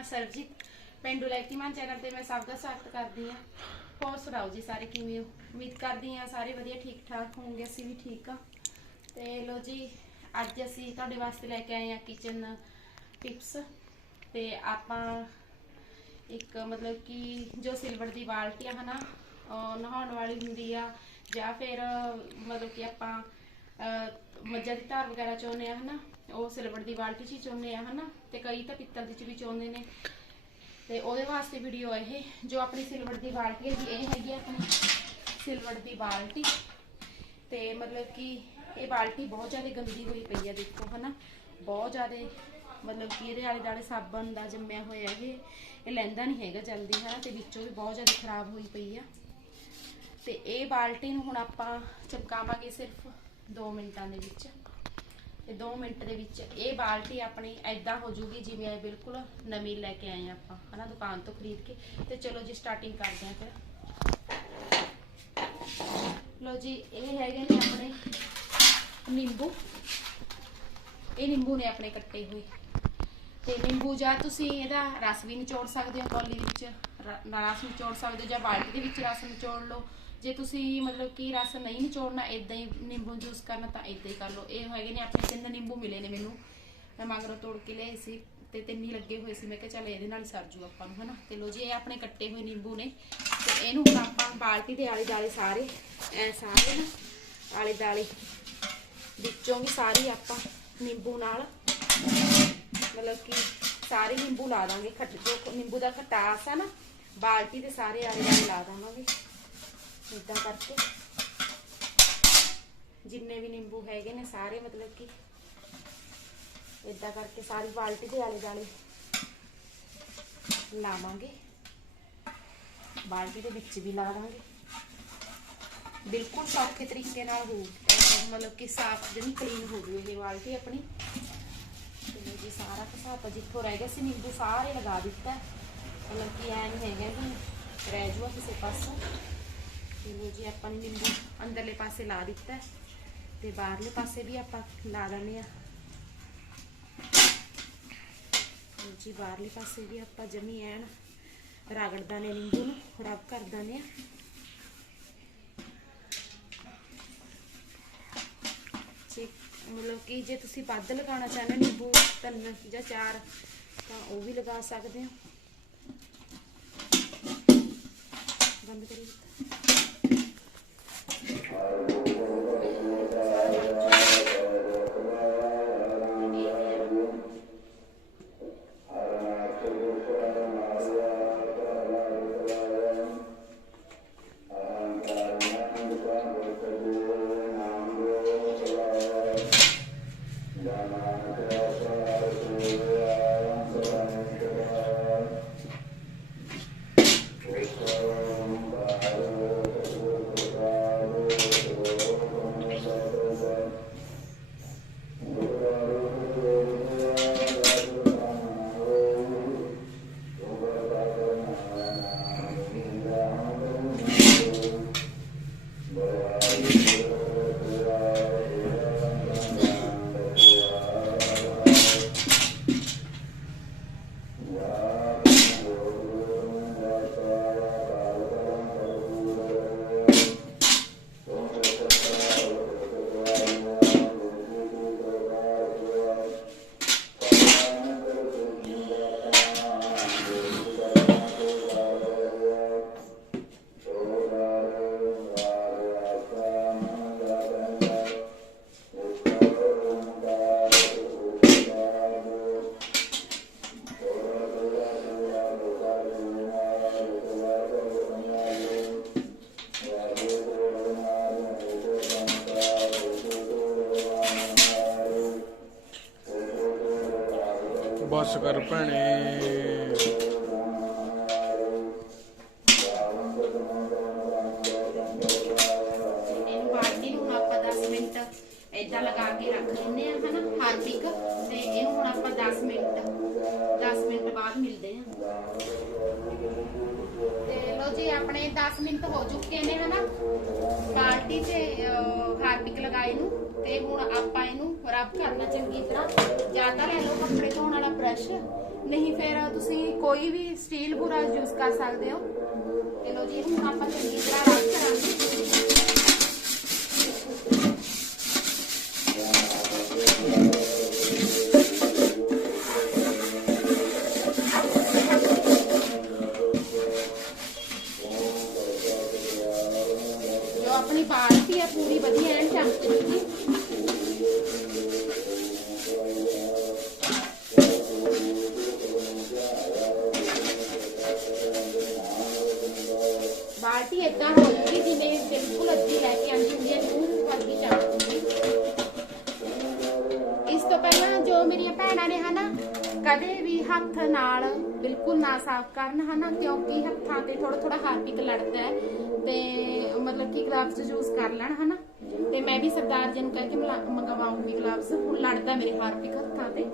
ਹਾਂ ਸਰਜੀਤ ਪਿੰਡੂ ਲੈਕਟੀਮਾਨ ਚੈਨਲ ਤੇ ਮੈਂ ਸਭ ਦਾ ਸਵਾਗਤ ਕਰਦੀ ਹਾਂ। ਹੋਰ ਸੁਣਾਓ ਜੀ ਸਾਰੇ ਕਿਵੇਂ ਹੋ? ਉਮੀਦ ਕਰਦੀ ਹਾਂ ਸਾਰੇ ਵਧੀਆ ਠੀਕ ਠਾਕ ਹੋਣਗੇ, ਅਸੀਂ ਵੀ ਠੀਕ ਆ ਤੇ ਲੋ ਜੀ, ਅੱਜ ਅਸੀਂ ਤੁਹਾਡੇ ਵਾਸਤੇ ਲੈ ਕੇ ਆਏ ਹਾਂ ਕਿਚਨ ਟਿਪਸ ਤੇ ਆਪਾਂ ਇੱਕ ਮਤਲਬ ਕਿ ਜੋ ਸਿਲਵਰ ਦੀ ਬਾਲਟੀ ਆ ਹਨਾ, ਉਹ ਨਹਾਉਣ ਵਾਲੀ ਹੁੰਦੀ ਆ, ਜਾਂ ਫਿਰ ਮਤਲਬ ਕਿ ਆਪਾਂ ਮੱਝਾਂ ਦੀ ਧਾਰ ਵਗੈਰਾ ਚਾਹੁੰਦੇ ਆ, ਹਨਾ? ਉਹ ਸਿਲਵਰ ਦੀ ਬਾਲਟੀ 'ਚ ਹੀ ਚਾਹੁੰਦੇ ਆ, ਹਨਾ? ਤੇ ਕਈ ਤਾਂ ਪਿੱਤਲ ਦੀ 'ਚ ਵੀ ਚਾਹੁੰਦੇ ਨੇ। ਤੇ ਉਹਦੇ ਵਾਸਤੇ ਵੀਡੀਓ ਇਹ, ਜੋ ਆਪਣੀ ਸਿਲਵਰ ਦੀ ਬਾਲਟੀ ਹੈ ਜੀ ਇਹ ਹੈਗੀ ਆ ਆਪਣੀ ਸਿਲਵਰ ਦੀ ਬਾਲਟੀ ਤੇ ਮਤਲਬ ਕਿ ਇਹ ਬਾਲਟੀ ਬਹੁਤ ਜ਼ਿਆਦਾ ਗੰਦੀ ਹੋਈ ਪਈ ਆ, ਦੇਖੋ, ਹਨਾ? ਬਹੁਤ ਜ਼ਿਆਦਾ, ਮਤਲਬ ਕਿ ਇਹਦੇ ਆਲੇ ਦੁਆਲੇ ਸਾਬਣ ਦਾ ਜੰਮਿਆ ਹੋਇਆ ਇਹ। ਇਹ ਲੈਂਦਾ ਨਹੀਂ ਹੈਗਾ ਜਲਦੀ, ਹਨਾ? ਤੇ ਵਿੱਚੋਂ ਵੀ ਬਹੁਤ ਜ਼ਿਆਦਾ ਖਰਾਬ ਹੋਈ ਪਈ ਆ। ਤੇ ਇਹ ਬਾਲਟੀ ਨੂੰ ਹੁਣ ਆਪਾਂ ਚਮਕਾਵਾਂਗੇ ਸਿਰਫ 2 ਮਿੰਟਾਂ ਦੇ ਵਿੱਚ। ਤੇ 2 ਮਿੰਟ ਦੇ ਵਿੱਚ ਇਹ ਬਾਲਟੀ ਆਪਣੀ ਐਦਾਂ ਹੋ ਜੂਗੀ ਜਿਵੇਂ ਇਹ ਬਿਲਕੁਲ ਨਵੀਂ ਲੈ ਕੇ ਆਏ ਆਪਾਂ, ਹਨਾ, ਦੁਕਾਨ ਤੋਂ ਖਰੀਦ ਕੇ। ਤੇ ਚਲੋ ਜੀ ਸਟਾਰਟਿੰਗ ਕਰਦੇ ਆ ਫਿਰ। ਲੋ ਜੀ, ਇਹ ਹੈਗੇ ਨੇ ਆਪਣੇ ਨਿੰਬੂ। ਇਹ ਨਿੰਬੂ ਨੇ ਆਪਣੇ ਕੱਟੇ ਹੋਏ। ਤੇ ਨਿੰਬੂ ਜਾਂ ਤੁਸੀਂ ਇਹਦਾ ਰਸ ਵੀ ਨਿਚੋੜ ਸਕਦੇ ਹੋ, ਕੌਲੀ ਵਿੱਚ ਰਸ ਨਿਚੋੜ ਸਕਦੇ ਹੋ ਜਾਂ ਬਾਲਟੀ ਦੇ ਵਿੱਚ ਰਸ ਨਿਚੋੜ ਲਓ। ਜੇ ਤੁਸੀਂ ਮਤਲਬ ਕਿ ਰਸ ਨਹੀਂ ਨਿਚੋੜਨਾ ਇਦਾਂ ਹੀ ਨਿੰਬੂ ਜੂਸ ਕਰਨਾ ਤਾਂ ਇਦਾਂ ਹੀ ਕਰ ਲਓ। ਇਹ ਹੈਗੇ ਨੇ ਆਪਣੇ ਤਿੰਨ ਨਿੰਬੂ ਮਿਲੇ ਨੇ ਮੈਨੂੰ। ਮੈਂ ਮਗਰੋਂ ਤੋੜ ਕੇ ਲਏ ਸੀ ਤੇ ਤਿੰਨ ਹੀ ਲੱਗੇ ਹੋਏ ਸੀ। ਮੈਂ ਕਿਹਾ ਚੱਲ ਇਹਦੇ ਨਾਲ ਹੀ ਸਰ ਜੂ ਆਪਾਂ ਨੂੰ, ਹਨਾ? ਤੇ ਲੋ ਜੀ, ਇਹ ਆਪਣੇ ਕੱਟੇ ਹੋਏ ਨਿੰਬੂ ਨੇ। ਤੇ ਇਹਨੂੰ ਹੁਣ ਆਪਾਂ ਬਾਲਟੀ ਦੇ ਆਲੇ ਦਾਲੇ ਸਾਰੇ, ਐ ਸਾਰੇ ਨਾ ਆਲੇ ਦਾਲੇ ਵਿੱਚੋਂ ਵੀ ਸਾਰੀ ਆਪਾਂ ਨਿੰਬੂ ਨਾਲ, ਮਤਲਬ ਕਿ ਸਾਰੇ ਨਿੰਬੂ ਲਾ ਦਾਂਗੇ। ਖੱਟ ਨਿੰਬੂ ਦਾ ਖਟਾਸ ਆ ਨਾ, ਬਾਲਟੀ ਦੇ ਸਾਰੇ ਆਲੇ ਦੁਆਲੇ ਲਾ ਦਾਂਗੇ। ਇਦਾਂ ਕਰਕੇ। ਜਿੰਨੇ ਵੀ ਨਿੰਬੂ ਹੈਗੇ ਨੇ ਸਾਰੇ, ਮਤਲਬ ਕਿ ਇਦਾਂ ਕਰਕੇ ਸਾਰੀ ਬਾਲਟੀ ਦੇ ਆਲੇ ਦੁਆਲੇ ਲਾਵਾਂਗੇ। ਬਾਲਟੀ ਦੇ ਵਿੱਚ ਵੀ ਲਾ ਦਾਂਗੇ। ਬਿਲਕੁਲ ਸੌਖੇ ਤਰੀਕੇ ਨਾਲ ਹੋ ਅਹ ਮਤਲਬ ਕਿ ਸਾਫ਼ ਜਿਹੜੀ ਕਲੀਨ ਹੋ ਗਈ ਇਹ ਬਾਲਟੀ ਆਪਣੀ। ਤੇ ਲਓ ਜੀ ਸਾਰਾ ਕਸਾਪਾ ਜਿੱਥੋਂ ਰਹਿ ਗਿਆ ਸੀ, ਨਿੰਬੂ ਸਾਰੇ ਲਗਾ ਦਿੱਤਾ। ਮਤਲਬ ਕਿ ਐ ਨਹੀਂ ਹੈਗਾ ਕਿ ਰਹਿ ਜੂਆ ਕਿਸੇ ਪਾਸੋਂ। ਤੇ ਲਓ ਜੀ, ਆਪਾਂ ਨੇ ਨਿੰਬੂ ਅੰਦਰਲੇ ਪਾਸੇ ਲਾ ਦਿੱਤਾ ਹੈ ਤੇ ਬਾਹਰਲੇ ਪਾਸੇ ਵੀ ਆਪਾਂ ਲਾ ਦਿੰਦੇ ਆ ਲਓ ਜੀ, ਬਾਹਰਲੇ ਪਾਸੇ ਵੀ ਆਪਾਂ ਜਮੀ ਐਨ ਰਗੜਦਾ ਨੇ ਨਿੰਬੂ ਨੂੰ, ਰਬ ਕਰ ਦਿੰਦੇ ਆ ਜੇ ਮਤਲਬ ਕਿ ਜੇ ਤੁਸੀਂ ਵੱਧ ਲਗਾਉਣਾ ਚਾਹੁੰਦੇ ਹੋ ਨਿੰਬੂ, ਤਿੰਨ ਜਾਂ ਚਾਰ, ਤਾਂ ਉਹ ਵੀ ਲਗਾ ਸਕਦੇ ਹੋ। ਬੰਦ ਕਰੀ ਦਿੱਤਾ। Thank you. ਬਸ ਕਰ ਭੈਣੇ। ਇਹਨੂੰ ਬਾਲਟੀ ਨੂੰ ਹੁਣ ਆਪਾਂ 10 ਮਿੰਟ ਏਦਾਂ ਲਗਾ ਕੇ ਰੱਖ ਲੈਂਦੇ ਆ, ਹਨਾ, ਹਾਰਪਿਕ। ਤੇ ਇਹਨੂੰ ਹੁਣ ਆਪਾਂ 10 ਮਿੰਟ 10 ਮਿੰਟ ਬਾਅਦ ਮਿਲਦੇ ਆ। 10 ਮਿੰਟ ਹੋ ਚੁੱਕੇ ਨੇ ਹਨਾ? ਬਾਲਟੀ ਤੇ ਅਹ, ਹਾਰਪਿਕ ਲਗਾਏ ਨੂੰ ਤੇ ਹੁਣ ਆਪਾਂ ਇਹਨੂੰ ਰਬ ਕਰਨਾ ਚੰਗੀ ਤਰ੍ਹਾਂ। ਜਾਂ ਤਾਂ ਲੈ ਲਓ ਕੱਪੜੇ ਧੋਣ ਵਾਲਾ ਬ੍ਰਸ਼ ਨਹੀਂ ਫਿਰ ਤੁਸੀਂ ਕੋਈ ਵੀ ਸਟੀਲ ਬੁਰਾ ਯੂਜ਼ ਕਰ ਸਕਦੇ ਹੋ। ਤੇ ਲੋ ਜੀ ਹੁਣ ਆਪਾਂ ਚੰਗੀ ਤਰ੍ਹਾਂ ਰਬ ਕਰਾਂਗੇ। ਪਹਿਲਾਂ ਭੈਣਾਂ ਨੇ ਹਨਾ, ਕਦੇ ਵੀ ਹੱਥ ਨਾਲ ਬਿਲਕੁਲ ਨਾ ਸਾਫ਼ ਕਰਨ ਹਨਾ, ਕਿਉਂਕਿ ਹੱਥਾਂ ਤੇ ਥੋੜਾ ਥੋੜਾ ਹਾਰਪਿਕ ਲੜਦਾ ਹੈ ਤੇ ਮਤਲਬ ਕਿ ਗਲਵਸ ਯੂਜ਼ ਕਰ ਲੈਣ ਹਨਾ। ਤੇ ਮੈਂ ਵੀ ਸਰਦਾਰ ਜੀ ਨੂੰ ਕਹਿ ਕੇ ਮਲਾ- ਮੰਗਵਾਉਂਗੀ ਗਲਵਸ ਹੁਣ ਲੜਦਾ ਮੇਰੇ ਹਾਰਪਿਕ ਹੱਥਾਂ ਤੇ।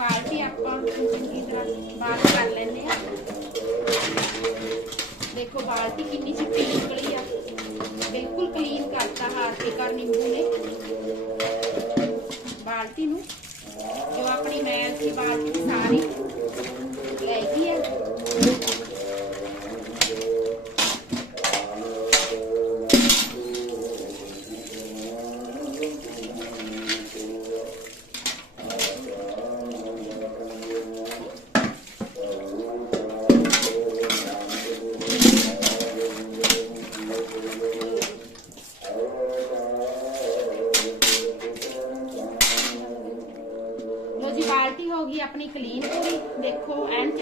ਬਾਲਟੀ ਆਪਾਂ ਚੰਗੀ ਤਰ੍ਹਾਂ ਬਾਹਰ ਕਰ ਲੈਂਦੇ ਆ ਦੇਖੋ ਬਾਲਟੀ ਕਿੰਨੀ ਚਿੱਟੀ ਨਿਕਲੀ ਆ। ਬਿਲਕੁਲ ਕਲੀਨ ਕਰਤਾ ਹਾਰਪਿਕ ਨਿੰਬੂ ਨੇ। ਬਾਲਟੀ ਨੂੰ, ਜੋ ਆਪਣੀ ਮੈਲ ਸੀ, ਬਾਲਟੀ ਸਾਰੀ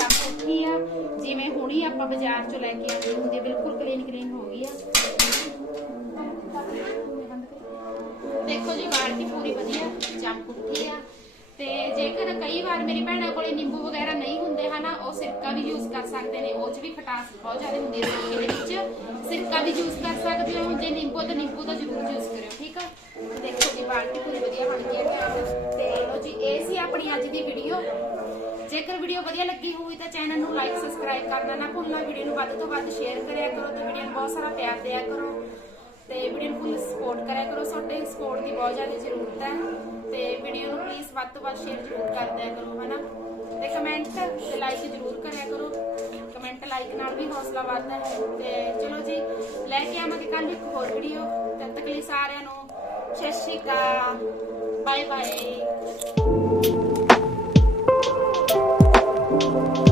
ਦੇਖੋ ਐਨ ਆ ਜਿਵੇਂ ਹੁਣੀ ਆਪਾਂ ਬਾਜ਼ਾਰ ਚੋਂ ਲੈ ਕੇ ਆਉਂਦੇ ਹੁੰਦੇ, ਬਿਲਕੁਲ ਕਲੀਨ ਕਲੀਨ ਹੋ ਗਈ ਆ। ਦੇਖੋ ਜੀ ਬਾਲਟੀ ਪੂਰੀ ਵਧੀਆ ਚੱਕ ਉੱਠੀ ਆ। ਤੇ ਜੇਕਰ ਕਈ ਵਾਰ ਮੇਰੀ ਭੈਣਾਂ ਕੋਲੇ ਨਿੰਬੂ ਵਗੈਰਾ ਨਹੀਂ ਹੁੰਦੇ, ਹਨਾ, ਉਹ ਸਿਰਕਾ ਵੀ ਯੂਜ਼ ਕਰ ਸਕਦੇ ਨੇ, ਉਹ 'ਚ ਵੀ ਖਟਾਸ ਬਹੁਤ ਜ਼ਿਆਦਾ ਹੁੰਦੀ ਹੈ ਸਿਰਕੇ ਦੇ ਵਿੱਚ। ਸਿਰਕਾ ਵੀ ਯੂਜ਼ ਕਰ ਸਕਦੇ ਹੋ, ਜੇ ਨਿੰਬੂ ਤਾਂ ਨਿੰਬੂ ਦਾ ਜ਼ਰੂਰ ਯੂਜ਼ ਕਰਿਓ, ਠੀਕ ਆ? ਦੇਖੋ ਜੀ ਬਾਲਟੀ ਪੂਰੀ ਵਧੀਆ ਬਣ ਗਈ ਹੈ ਤੇ ਲੋ ਜੀ, ਇਹ ਸੀ ਆਪਣੀ ਅੱਜ ਦੀ ਵੀਡੀਓ ਜੇਕਰ ਵੀਡੀਓ ਵਧੀਆ ਲੱਗੀ ਹੋਵੇ ਤਾਂ ਚੈਨਲ ਨੂੰ ਲਾਈਕ ਸਬਸਕ੍ਰਾਈਬ ਕਰਨਾ ਨਾ ਭੁੱਲਣਾ ਵੀਡੀਓ ਨੂੰ ਵੱਧ ਤੋਂ ਵੱਧ ਸ਼ੇਅਰ ਕਰਿਆ ਕਰੋ ਤੇ ਵੀਡੀਓ ਨੂੰ ਬਹੁਤ ਸਾਰਾ ਪਿਆਰ ਦਿਆ ਕਰੋ ਤੇ ਵੀਡੀਓ ਨੂੰ ਫੁੱਲ ਸਪੋਰਟ ਕਰਿਆ ਕਰੋ। ਤੁਹਾਡੇ ਸਪੋਰਟ ਦੀ ਬਹੁਤ ਜ਼ਿਆਦਾ ਜ਼ਰੂਰਤ ਹੈ ਤੇ ਵੀਡੀਓ ਨੂੰ ਪਲੀਜ਼ ਵੱਧ ਤੋਂ ਵੱਧ ਸ਼ੇਅਰ ਜ਼ਰੂਰ ਕਰ ਦਿਆ ਕਰੋ, ਹਨਾ? ਤੇ ਕਮੈਂਟ ਤੇ ਲਾਈਕ ਜ਼ਰੂਰ ਕਰਿਆ ਕਰੋ। ਕਮੈਂਟ ਲਾਈਕ ਨਾਲ ਵੀ ਹੌਸਲਾ ਵੱਧਦਾ ਹੈ। ਤੇ ਚਲੋ ਜੀ, ਲੈ ਕੇ ਆਵਾਂਗੇ ਕੱਲ ਇੱਕ ਹੋਰ ਵੀਡੀਓ ਤਦ ਤੱਕ ਲਈ ਸਾਰਿਆਂ ਨੂੰ ਸਤਿ ਸ਼੍ਰੀ ਅਕਾਲ। Bye bye Thank you.